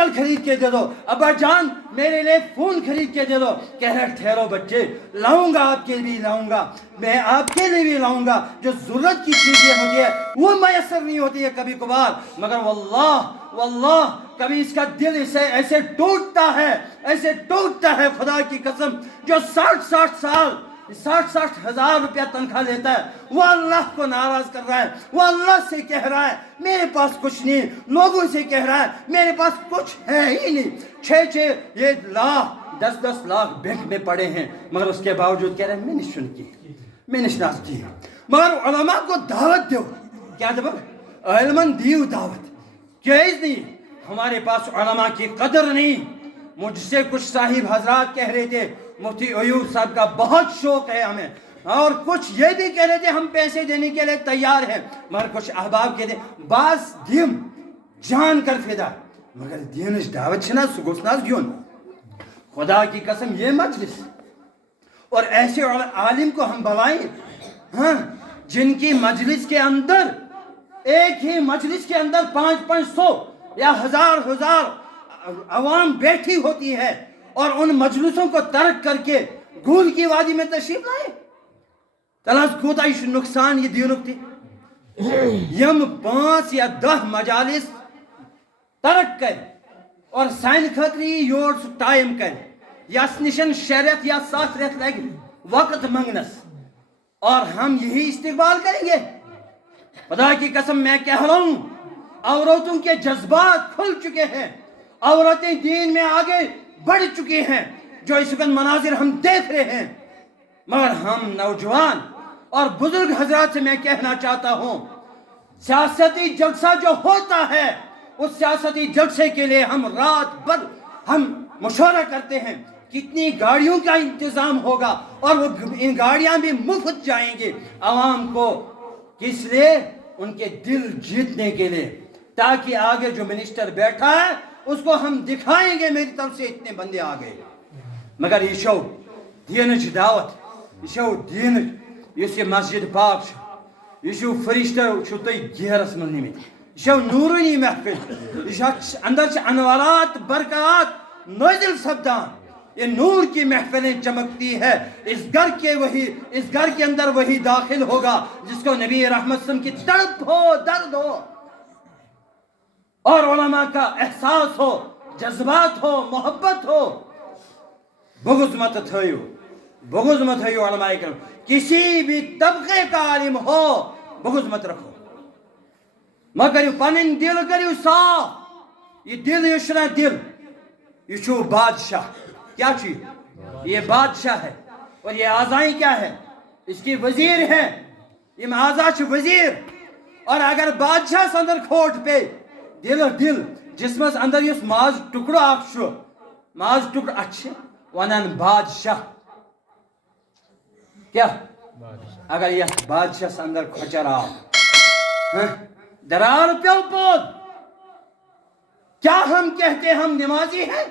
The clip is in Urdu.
سائیکل خرید کے دے دو, ابا جان میرے لیے فون خرید کے دے دو. کہہ رہے ٹھہرو بچے, لاؤں گا آپ کے لیے لاؤں گا, میں آپ کے لیے بھی لاؤں گا. جو ضرورت کی چیزیں ہوتی ہے وہ میسر نہیں ہوتی ہے کبھی کبھار, مگر واللہ کبھی اس کا دل اسے ایسے ٹوٹتا ہے خدا کی قسم. جو 60 ہزار روپیہ تنخواہ لیتا ہے وہ اللہ کو ناراض کر رہا ہے, وہ اللہ سے کہہ رہا ہے میرے پاس کچھ نہیں, لوگوں سے کہہ رہا ہے میرے پاس کچھ ہے ہی نہیں. 6 لاکھ 10 لاکھ بینک میں پڑے ہیں, مگر اس کے باوجود کہہ رہے ہیں میں نے سن کی, میں نے شناخت کی. مگر علماء کو دعوت دو, کیا دو علماً دیو دعوت, جائز نہیں. ہمارے پاس علماء کی قدر نہیں. مجھ سے کچھ صاحب حضرات کہہ رہے تھے مفتی ایوب صاحب کا بہت شوق ہے ہمیں, اور کچھ یہ بھی کہہ رہے تھے ہم پیسے دینے کے لیے تیار ہیں, مگر کچھ احباب کہتے ہیں باس دیم جان کر فدا, مگر دینش دعوت چھنا سگوسناز گیون. خدا کی قسم یہ مجلس اور ایسے عالم کو ہم بلائیں, ہاں, جن کی مجلس کے اندر ایک ہی مجلس کے اندر 500 یا ہزار عوام بیٹھی ہوتی ہے, اور ان مجلسوں کو ترک کر کے گول کی وادی میں تشریف لائے. تلاش کوتا یہ نقصان یہ دینک تھی. یم 5 یا 10 مجالس ترک کر اور سائن خطری یور سو ٹائم کر, یس نشن شریعت یا 7 ریت لگ وقت منگنس, اور ہم یہی استقبال کریں گے. خدا کی قسم میں کہہ رہا ہوں عورتوں کے جذبات کھل چکے ہیں, عورتیں دین میں آگے بڑھ چکی ہیں. جو اس وقت مناظر ہم دیکھ رہے ہیں, مگر ہم نوجوان اور بزرگ حضرات سے میں کہنا چاہتا ہوں سیاسی جلسہ جو ہوتا ہے اس سیاسی جلسے کے لیے ہم رات بھر ہم مشورہ کرتے ہیں کتنی گاڑیوں کا انتظام ہوگا, اور وہ ان گاڑیاں بھی مفت جائیں گے عوام کو, کس لیے ان کے دل جیتنے کے لیے, تاکہ آگے جو منسٹر بیٹھا ہے اس کو ہم دکھائیں گے میری طرف سے اتنے بندے آ گئے. مگر یہ شو دینچ دعوت, یہ شو دینچ اس یہ مسجد پاک, یہ شو فرشتہ چھو تھی گیرس من نمت, یہ شو نورانی محفل, یہ اندر سے انوارات برکات نازل سپدان, یہ نور کی محفلیں چمکتی ہے. اس گھر کے اندر وہی داخل ہوگا جس کو نبی رحمت صلی اللہ علیہ وسلم کی تڑپ ہو, درد ہو, اور علماء کا احساس ہو, جذبات ہو, محبت ہو. بغض مت تھیو علماء کرام, کسی بھی طبقے کا عالم ہو بغض مت رکھو, مگر پنن دل کریو صاف. یہ دل یہ دل یہ چھو بادشاہ, کیا چیز یہ بادشاہ ہے, اور یہ اعضائیں کیا ہے اس کی وزیر ہے. یہ اعضا چھ وزیر, اور اگر بادشاہ اندر کھوٹ پہ دل جسمس اندر اس ماز ٹکڑو اخ ماز ٹکڑ اچھ ونان بادشاہ, کیا اگر یہ بادشاہ اندر کھچر آو درار پیو پود, کیا ہم کہتے ہم نمازی ہیں؟